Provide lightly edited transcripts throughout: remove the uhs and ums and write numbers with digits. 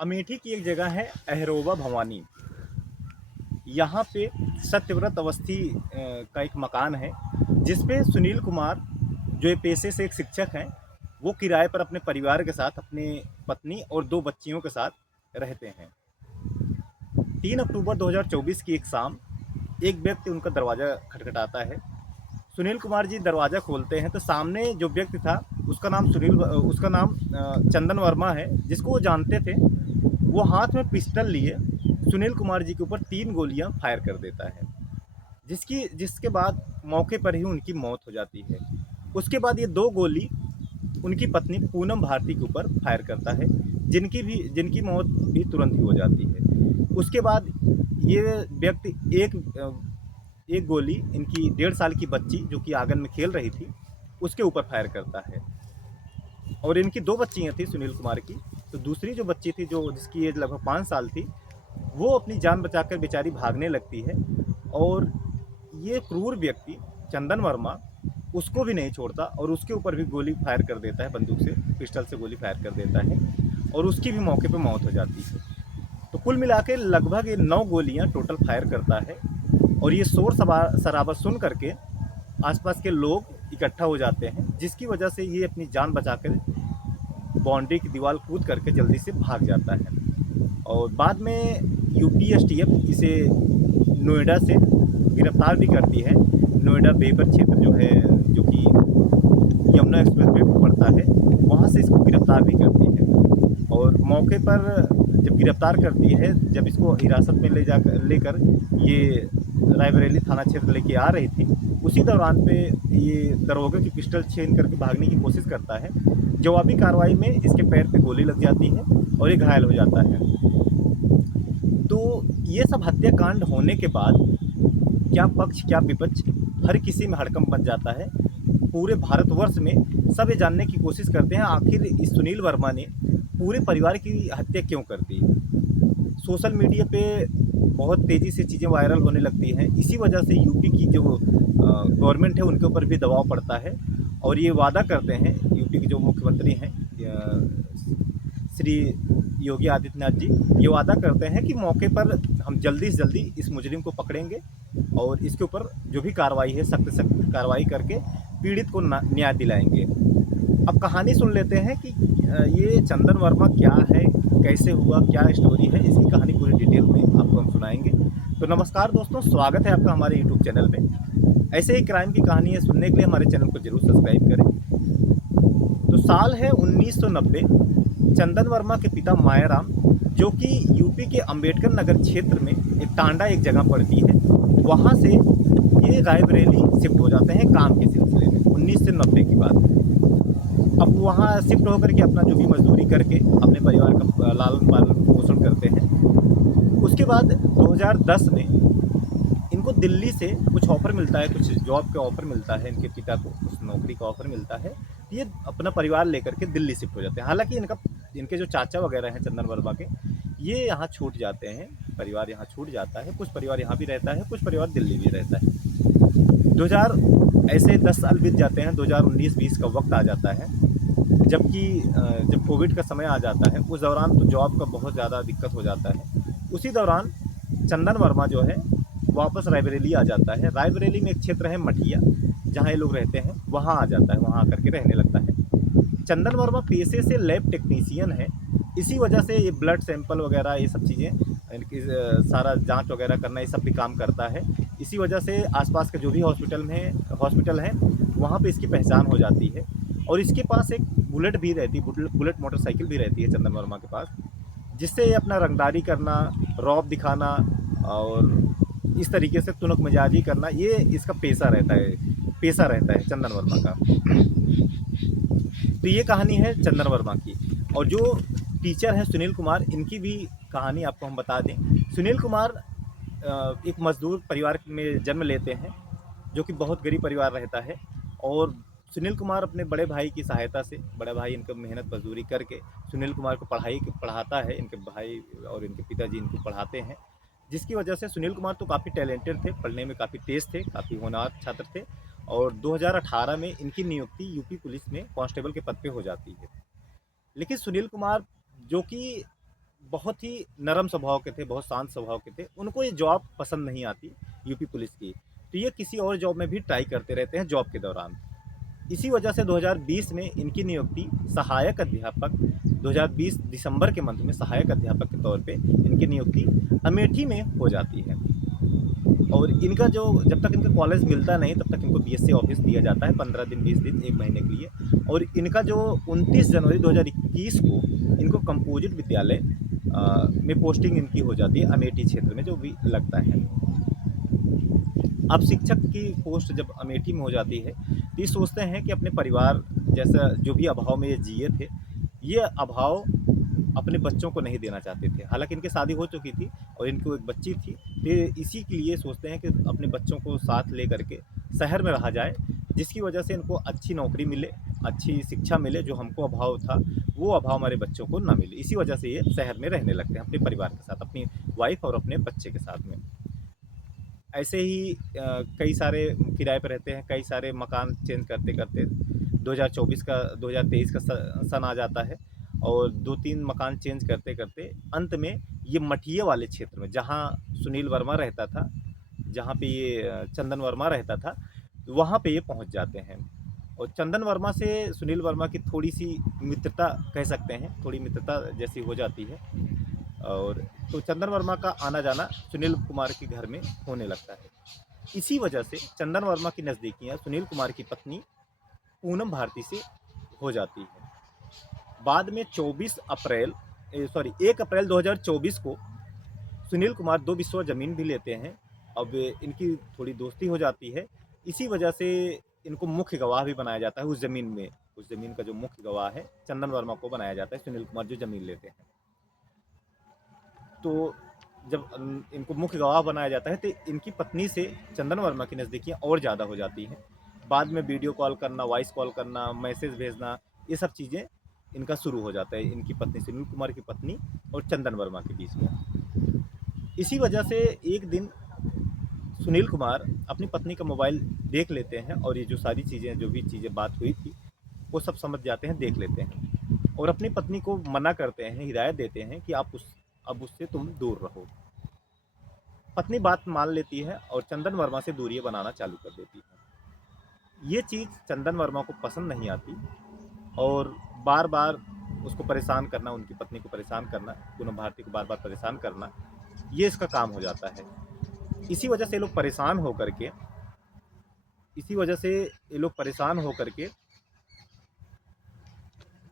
अमेठी की एक जगह है अहरोबा भवानी। यहाँ पे सत्यव्रत अवस्थी का एक मकान है, जिस पे सुनील कुमार जो ये पेशे से एक शिक्षक हैं, वो किराए पर अपने परिवार के साथ, अपनी पत्नी और 2 बच्चियों के साथ रहते हैं। 3 अक्टूबर 2024 की एक शाम एक व्यक्ति उनका दरवाज़ा खटखटाता है। सुनील कुमार जी दरवाज़ा खोलते हैं तो सामने जो व्यक्ति था उसका नाम चंदन वर्मा है, जिसको वो जानते थे। वो हाथ में पिस्टल लिए सुनील कुमार जी के ऊपर 3 गोलियां फायर कर देता है, जिसके बाद मौके पर ही उनकी मौत हो जाती है। उसके बाद ये 2 गोली उनकी पत्नी पूनम भारती के ऊपर फायर करता है, जिनकी मौत भी तुरंत ही हो जाती है। उसके बाद ये व्यक्ति एक गोली इनकी 1.5 साल की बच्ची जो कि आंगन में खेल रही थी, उसके ऊपर फायर करता है। और इनकी 2 बच्चियाँ थी सुनील कुमार की। तो दूसरी जो बच्ची थी, जो जिसकी एज लगभग 5 साल थी, वो अपनी जान बचाकर बेचारी भागने लगती है। और ये क्रूर व्यक्ति चंदन वर्मा उसको भी नहीं छोड़ता और उसके ऊपर भी गोली फायर कर देता है, बंदूक से, पिस्टल से गोली फायर कर देता है और उसकी भी मौके पे मौत हो जाती है। तो कुल मिला के लगभग ये 9 गोलियाँ टोटल फायर करता है। और ये शोर शराबा सुन करके आसपास के लोग इकट्ठा हो जाते हैं, जिसकी वजह से ये अपनी जान बचाकर बाउंड्री की दीवार कूद करके जल्दी से भाग जाता है। और बाद में यूपी एसटीएफ इसे नोएडा से गिरफ्तार भी करती है। नोएडा बेबर क्षेत्र जो है, जो कि यमुना एक्सप्रेस वे पर पड़ता है, वहाँ से इसको गिरफ्तार भी करती है। और मौके पर जब गिरफ्तार करती है, जब इसको हिरासत में लेकर ये रायबरेली थाना क्षेत्र लेके आ रही थी, उसी दौरान पे ये दरोगा की पिस्टल छीन करके भागने की कोशिश करता है। जवाबी कार्रवाई में इसके पैर पे गोली लग जाती है और ये घायल हो जाता है। तो ये सब हत्याकांड होने के बाद क्या पक्ष क्या विपक्ष, हर किसी में हड़कंप मच जाता है। पूरे भारतवर्ष में सब ये जानने की कोशिश करते हैं आखिर इस सुनील वर्मा ने पूरे परिवार की हत्या क्यों कर दी। सोशल मीडिया पे बहुत तेज़ी से चीज़ें वायरल होने लगती हैं। इसी वजह से यूपी की जो गवर्नमेंट है उनके ऊपर भी दबाव पड़ता है और ये वादा करते हैं, यूपी के जो मुख्यमंत्री हैं श्री योगी आदित्यनाथ जी, ये वादा करते हैं कि मौके पर हम जल्दी से जल्दी इस मुजरिम को पकड़ेंगे और इसके ऊपर जो भी कार्रवाई है सख्त से सख्त कार्रवाई करके पीड़ित को न्याय दिलाएंगे। अब कहानी सुन लेते हैं कि ये चंदन वर्मा क्या है, कैसे हुआ, क्या स्टोरी है, इसकी कहानी पूरी डिटेल में आपको हम सुनाएंगे। तो नमस्कार दोस्तों, स्वागत है आपका हमारे यूट्यूब चैनल में। ऐसे ही क्राइम की कहानियाँ सुनने के लिए हमारे चैनल को जरूर सब्सक्राइब करें। तो साल है 1990। चंदन वर्मा के पिता मायाराम, जो कि यूपी के अंबेडकर नगर क्षेत्र में एक टांडा एक जगह पड़ती है, वहाँ से ये रायबरेली शिफ्ट हो जाते हैं काम के सिलसिले में 1990 की बात है। अब वहाँ शिफ्ट होकर के अपना जो भी मजदूरी करके अपने परिवार का लालन पालन पोषण करते हैं। उसके बाद 2010 में इनको दिल्ली से कुछ ऑफ़र मिलता है, कुछ जॉब का ऑफ़र मिलता है, इनके पिता को कुछ नौकरी का ऑफ़र मिलता है। ये अपना परिवार लेकर के दिल्ली शिफ्ट हो जाते हैं। हालांकि इनके जो चाचा वगैरह हैं चंदन वर्मा के, ये यहाँ छूट जाते हैं, परिवार यहाँ छूट जाता है। कुछ परिवार यहाँ भी रहता है, कुछ परिवार दिल्ली भी रहता है। 2000 ऐसे 10 साल बीत जाते हैं। 2019-20 का वक्त आ जाता है, जबकि जब कोविड का समय आ जाता है, उस दौरान तो जॉब का बहुत ज़्यादा दिक्कत हो जाता है। उसी दौरान चंदन वर्मा जो है वापस रायबरेली आ जाता है। रायबरेली में एक क्षेत्र है मठिया, जहाँ ये लोग रहते हैं, वहाँ आ जाता है, वहाँ आकर के रहने लगता है। चंदन वर्मा पेशे से लैब टेक्नीशियन है, इसी वजह से ये ब्लड सैंपल वगैरह ये सब चीज़ें, इनकी सारा जांच वगैरह करना, ये सब भी काम करता है। इसी वजह से आसपास के जो भी हॉस्पिटल हैं वहाँ पे इसकी पहचान हो जाती है। और इसके पास एक बुलेट भी रहती है, बुलेट मोटरसाइकिल भी रहती है चंदन वर्मा के पास, जिससे ये अपना रंगदारी करना, रौब दिखाना और इस तरीके से तुनक मिजाजी करना, ये इसका पेशा रहता है चंदन वर्मा का। तो ये कहानी है चंदन वर्मा की। और जो टीचर हैं सुनील कुमार, इनकी भी कहानी आपको हम बता दें। सुनील कुमार एक मजदूर परिवार में जन्म लेते हैं, जो कि बहुत गरीब परिवार रहता है। और सुनील कुमार अपने बड़े भाई की सहायता से, बड़ा भाई इनका मेहनत मजदूरी करके सुनील कुमार को पढ़ाता है। इनके भाई और इनके पिताजी इनको पढ़ाते हैं, जिसकी वजह से सुनील कुमार तो काफ़ी टैलेंटेड थे, पढ़ने में काफ़ी तेज़ थे, काफ़ी होनहार छात्र थे। और 2018 में इनकी नियुक्ति यूपी पुलिस में कांस्टेबल के पद पे हो जाती है। लेकिन सुनील कुमार, जो कि बहुत ही नरम स्वभाव के थे, बहुत शांत स्वभाव के थे। उनको ये जॉब पसंद नहीं आती यूपी पुलिस की, तो ये किसी और जॉब में भी ट्राई करते रहते हैं जॉब के दौरान। इसी वजह से 2020 में इनकी नियुक्ति सहायक अध्यापक, 2020 दिसंबर के मंथ में सहायक अध्यापक के तौर पे इनकी नियुक्ति अमेठी में हो जाती है। और इनका जो जब तक इनका कॉलेज मिलता नहीं तब तक इनको बीएससी ऑफिस दिया जाता है 15 दिन 20 दिन 1 महीने के लिए। और इनका जो 29 जनवरी 2021 को इनको कंपोजिट विद्यालय में पोस्टिंग इनकी हो जाती है अमेठी क्षेत्र में, जो भी लगता है। अब शिक्षक की पोस्ट जब अमेठी में हो जाती है तो ये सोचते हैं कि अपने परिवार जैसा जो भी अभाव में ये जिए थे, ये अभाव अपने बच्चों को नहीं देना चाहते थे। हालांकि इनकी शादी हो चुकी थी और इनको एक बच्ची थी, तो इसी के लिए सोचते हैं कि अपने बच्चों को साथ ले करके शहर में रहा जाए, जिसकी वजह से इनको अच्छी नौकरी मिले, अच्छी शिक्षा मिले। जो हमको अभाव था वो अभाव हमारे बच्चों को ना मिले, इसी वजह से ये शहर में रहने लगते हैं अपने परिवार के साथ, अपनी वाइफ और अपने बच्चे के साथ में। ऐसे ही कई सारे किराए पे रहते हैं, कई सारे मकान चेंज करते करते 2023 का सन आ जाता है और 2-3 मकान चेंज करते करते अंत में ये मठिया वाले क्षेत्र में, जहाँ सुनील वर्मा रहता था, जहाँ पे ये चंदन वर्मा रहता था, वहाँ पे ये पहुँच जाते हैं। और चंदन वर्मा से सुनील वर्मा की थोड़ी सी मित्रता कह सकते हैं, थोड़ी मित्रता जैसी हो जाती है। और तो चंदन वर्मा का आना जाना सुनील कुमार के घर में होने लगता है। इसी वजह से चंदन वर्मा की नज़दीकियाँ सुनील कुमार की पत्नी पूनम भारती से हो जाती है। बाद में 1 अप्रैल 2024 को सुनील कुमार 2 बिस्वा ज़मीन भी लेते हैं। अब इनकी थोड़ी दोस्ती हो जाती है, इसी वजह से इनको मुख्य गवाह भी बनाया जाता है उस ज़मीन में। उस ज़मीन का जो मुख्य गवाह है चंदन वर्मा को बनाया जाता है, सुनील कुमार जो ज़मीन लेते हैं। तो जब इनको मुख्य गवाह बनाया जाता है तो इनकी पत्नी से चंदन वर्मा की नज़दीकियाँ और ज़्यादा हो जाती हैं। बाद में वीडियो कॉल करना, वॉइस कॉल करना, मैसेज भेजना, ये सब चीज़ें इनका शुरू हो जाता है, इनकी पत्नी सुनील कुमार की पत्नी और चंदन वर्मा के बीच में। इसी वजह से एक दिन सुनील कुमार अपनी पत्नी का मोबाइल देख लेते हैं और ये जो सारी चीज़ें, जो भी चीज़ें बात हुई थी, वो सब समझ जाते हैं, देख लेते हैं और अपनी पत्नी को मना करते हैं, हिदायत देते हैं कि अब उससे तुम दूर रहो। पत्नी बात मान लेती है और चंदन वर्मा से दूरियां बनाना चालू कर देती है। ये चीज़ चंदन वर्मा को पसंद नहीं आती और बार बार उसको परेशान करना, उनकी पत्नी को परेशान करना, पूनम भारती को बार बार परेशान करना, ये इसका काम हो जाता है। इसी वजह से ये लोग परेशान होकर के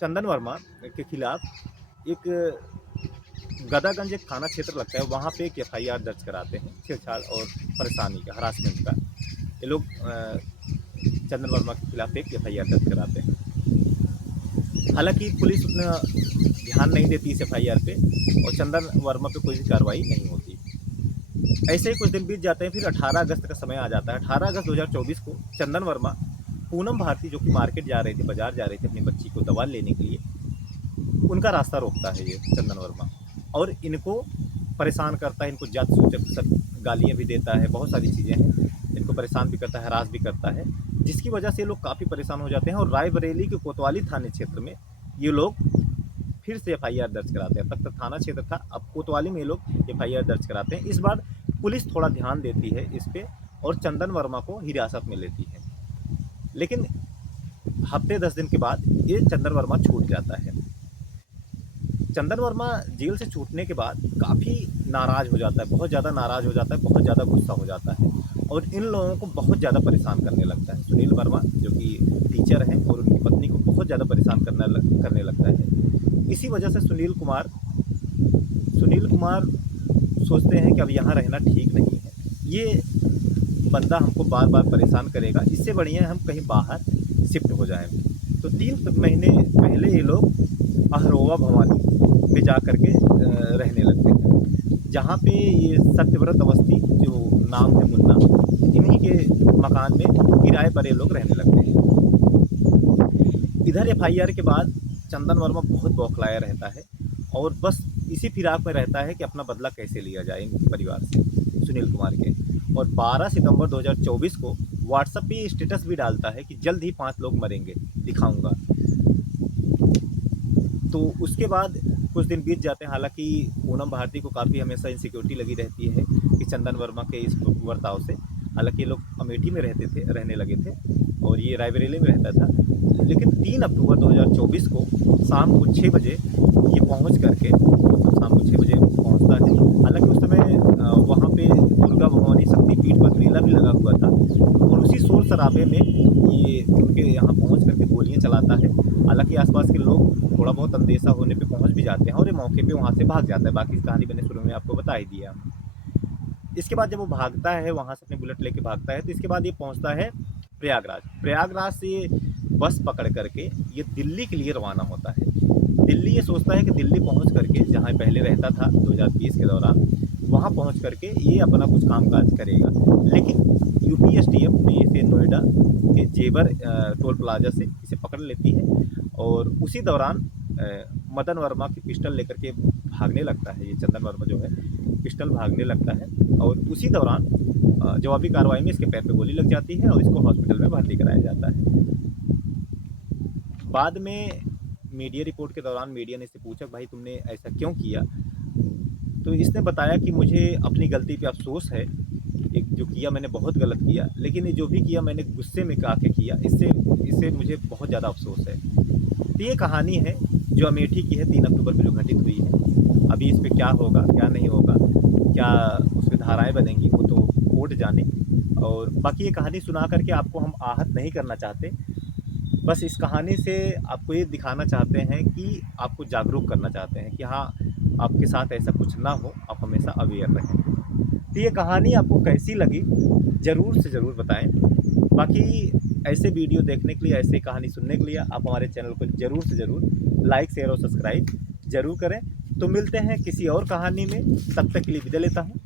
चंदन वर्मा के खिलाफ एक गदागंज एक थाना क्षेत्र लगता है, वहाँ पे एक एफआईआर दर्ज कराते हैं छेड़छाड़ और परेशानी का, हरासमेंट का। ये लोग चंदन वर्मा के खिलाफ एक एफआईआर दर्ज कराते हैं। हालांकि पुलिस उतना ध्यान नहीं देती इस एफआईआर पे और चंदन वर्मा पे कोई भी कार्रवाई नहीं होती। ऐसे ही कुछ दिन बीत जाते हैं, फिर 18 अगस्त का समय आ जाता है। 18 अगस्त 2024 को चंदन वर्मा पूनम भारती जो कि मार्केट जा रही थी, बाजार जा रही थी अपनी बच्ची को दवा लेने के लिए, उनका रास्ता रोकता है ये चंदन वर्मा और इनको परेशान करता है, इनको जात सूचक सब गालियाँ भी देता है, बहुत सारी चीज़ें हैं, इनको परेशान भी करता है, हरास भी करता है, जिसकी वजह से ये लोग काफ़ी परेशान हो जाते हैं। और रायबरेली के कोतवाली थाने क्षेत्र में ये लोग फिर से एफआईआर दर्ज कराते हैं। तब तक थाना क्षेत्र था, अब कोतवाली में ये लोग एफआईआर दर्ज कराते हैं। इस बार पुलिस थोड़ा ध्यान देती है इस पर और चंदन वर्मा को हिरासत में लेती है, लेकिन हफ्ते 10 दिन के बाद ये चंदन वर्मा छूट जाता है। चंदन वर्मा जेल से छूटने के बाद काफ़ी नाराज़ हो जाता है, बहुत ज़्यादा नाराज़ हो जाता है, बहुत ज़्यादा गुस्सा हो जाता है और इन लोगों को बहुत ज़्यादा परेशान करने लगता है। सुनील वर्मा जो कि टीचर हैं और उनकी पत्नी को बहुत ज़्यादा परेशान करने लगता है। इसी वजह से सुनील कुमार सोचते हैं कि अब यहाँ रहना ठीक नहीं है, ये बंदा हमको बार बार परेशान करेगा, इससे बढ़िया हम कहीं बाहर शिफ्ट हो जाएं। तो 3 महीने पहले ये लोग अहरोवा भवानी में जा कर के रहने लगते हैं, जहाँ पे ये सत्यव्रत अवस्थी जो नाम है मुन्ना, इन्हीं के मकान में किराए पर ये लोग रहने लगते हैं। इधर एफआईआर के बाद चंदन वर्मा बहुत बौखलाया रहता है और बस इसी फिराक में रहता है कि अपना बदला कैसे लिया जाए इनके परिवार से, सुनील कुमार के। और 12 सितंबर 2024 को व्हाट्सएप पे स्टेटस भी डालता है कि जल्द ही 5 लोग मरेंगे, दिखाऊंगा। तो उसके बाद कुछ दिन बीत जाते हैं, हालांकि पूनम भारती को काफ़ी हमेशा इनसिक्योरिटी लगी रहती है कि चंदन वर्मा के इस बर्ताव से। हालांकि ये लोग अमेठी में रहने लगे थे और ये रायबरेली में रहता था। लेकिन 3 अक्टूबर 2024 को शाम को 6 बजे ये पहुंच करके, मतलब शाम को 6 बजे पहुंचता है। हालांकि उस समय वहाँ पे दुर्गा भवानी शक्तिपीठ पर मेला भी लगा हुआ था और उसी शोर शराबे में ये उनके यहाँ पहुँच करके गोलियाँ चलाता है। हालांकि आसपास के लोग थोड़ा बहुत अंदेशा होने पे पहुँच भी जाते हैं और ये मौके पे वहाँ से भाग जाता है। बाकी कहानी मैंने शुरू में आपको बता ही दिया। इसके बाद जब वो भागता है वहाँ से, अपनी बुलेट लेके भागता है, तो इसके बाद ये पहुँचता है प्रयागराज। प्रयागराज से ये बस पकड़ करके ये दिल्ली के लिए रवाना होता है। दिल्ली ये सोचता है कि दिल्ली पहुँच करके, जहाँ पहले रहता था 2020 के दौरान, वहाँ पहुँच करके ये अपना कुछ कामकाज करेगा। लेकिन यूपी एसटीएफ में इसे नोएडा के जेवर टोल प्लाजा से इसे पकड़ लेती है और उसी दौरान मदन वर्मा की पिस्टल लेकर के भागने लगता है। ये चंदन वर्मा जो है पिस्टल भागने लगता है और उसी दौरान जवाबी कार्रवाई में इसके पैर पे गोली लग जाती है और इसको हॉस्पिटल में भर्ती कराया जाता है। बाद में मीडिया रिपोर्ट के दौरान मीडिया ने इससे पूछा, भाई तुमने ऐसा क्यों किया? तो इसने बताया कि मुझे अपनी गलती पे अफसोस है, एक जो किया मैंने बहुत गलत किया, लेकिन ये जो भी किया मैंने गुस्से में आके किया, इससे मुझे बहुत ज़्यादा अफसोस है। तो ये कहानी है जो अमेठी की है, 3 अक्टूबर को जो घटित हुई है। अभी इस पर क्या होगा क्या नहीं होगा, क्या उसमें धाराएँ बनेंगी, वो तो कोर्ट जाने। और बाकी ये कहानी सुना करके आपको हम आहत नहीं करना चाहते, बस इस कहानी से आपको ये दिखाना चाहते हैं कि आपको जागरूक करना चाहते हैं कि हाँ, आपके साथ ऐसा कुछ ना हो, आप हमेशा अवेयर रहें। तो ये कहानी आपको कैसी लगी ज़रूर से ज़रूर बताएं। बाकी ऐसे वीडियो देखने के लिए, ऐसे कहानी सुनने के लिए आप हमारे चैनल को ज़रूर से ज़रूर लाइक, शेयर और सब्सक्राइब ज़रूर करें। तो मिलते हैं किसी और कहानी में, तब तक के लिए विदा लेता हूँ।